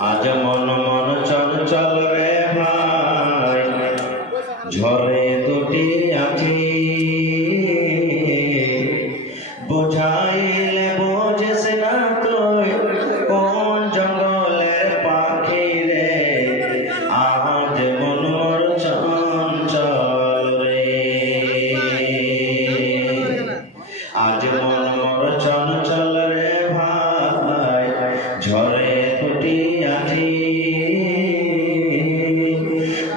আজ মন মন চঞ্চল রে ভাই ঝরে দুটি আঁখি বুঝাইলে বোঝিস না তুই কোন জঙ্গলের পাখি রে আজ মন মোর চঞ্চল রে আজ মন মোর চঞ্চল রে ভাই ঝরে দুটি আঁখি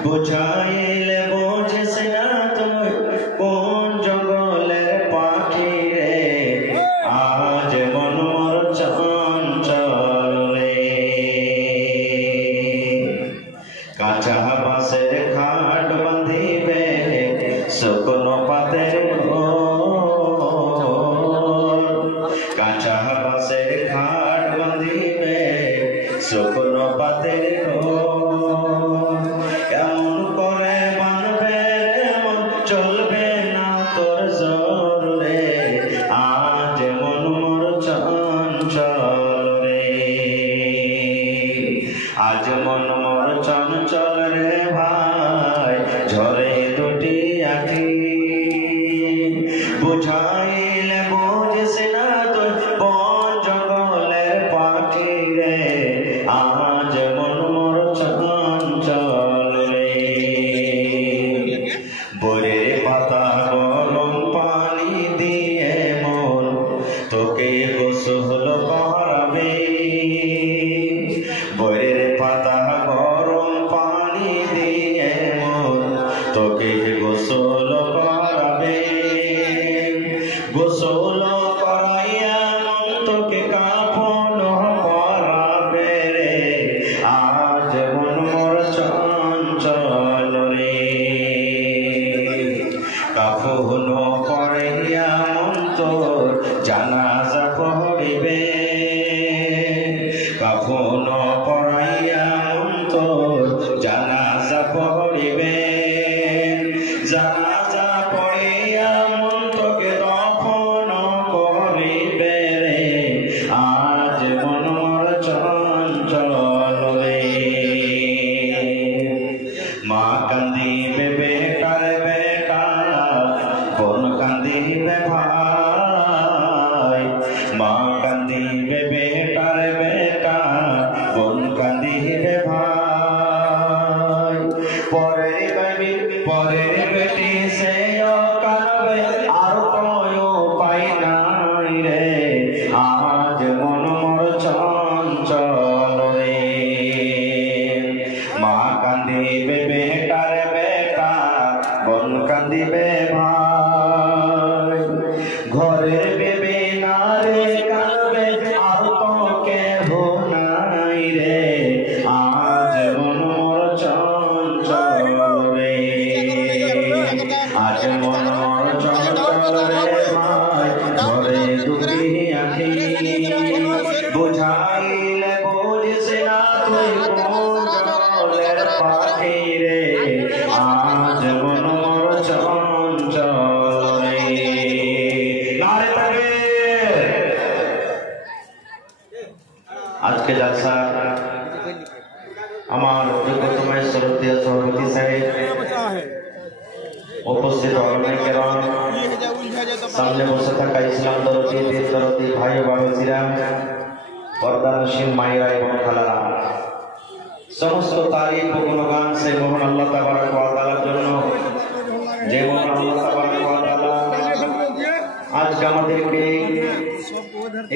বুঝাইলে বোঝিস না তুই কোন জঙ্গলের পাখি রে আজ মন মোর চঞ্চল রে কাঁচা বাঁশের খাট বাঁধিবে শুকনো পাতের কাঁচা বাঁশের খাট বাঁধিবে শুকনো পাতের কেমন করে বাঁধবে রে মন চলবে না তোর জোর রে আজ মন মোর চঞ্চল রে আজ মন মোর চঞ্চল রে ভাই ঝরে দুটি আঁখি বুঝাইলে বুঝিস না তুই কোন জঙ্গলের পাখি রে আজ মন মোর চঞ্চল রে বইয়ের পাতা গরম পানি দিয়ে মন তোকে গোসল করাবে বইয়ের পাতা গরম পানি দিয়ে মন তোকে গোসল করাবে গোসল করাইয়া মন তোকে কাফন পরাবে রে আজ মন মোর চঞ্চল রে কাফন পরাইয়া মন তোর জানাজা পড়িবে কাফন পরাইয়া মন তোর জানাজা পড়িবে জানাজা পড়িয়া মন তোকে দফন করিবে রে আজ মন মোর চঞ্চল রে মা কান্দিবে বেকার বেটা বোন কান্দিবে ভাই মা কান্দিবে বেকার বেটা বোন কান্দিবে ভাই পরের বেটি সে কাঁদবে আর কোনো উপায় নাই রে আজ মন মোর চঞ্চল রে মা কান্দিবে বেটার বেটা বোন কান্দিবে ভাই ঘরের বেবি না রে কাঁদবে আর তো কেহ নাই রে আজ মন মোর চঞ্চল রে আজ মন মোর চঞ্চল রে ভাই ঝরে দুটি আঁখি বুঝাইলে বুঝিস না তুই কোন জঙ্গলের পাখি রে আজ মন মোর চঞ্চল রে নারে তাকবীর আজকে জলসা আমার যোগ্যতম শ্রদ্ধেয় সভাপতি সাহেব উপস্থিত ওলামায়ে কেরাম সামনে বসে থাকা ইসলাম দরদি দিন দরদি ভাই বাবাজিরা পর্দানশীল মায়েরা এবং খালারা সমস্ত তারিফ ও গুণগান সেই মহান আল্লাহ তাবারক ওয়া তাআলার জন্য যে মহান আল্লাহ তাবারক ওয়া তাআলা আজকে আমাদেরকে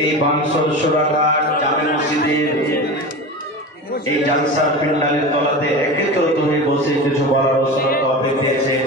এই বাংশল সুরাঘাট জামে মসজিদের এই জালসার প্যান্ডেলের তলাতে একত্রিত হয়ে বসে কিছু বলার অবসর তৌফিক দিয়েছেন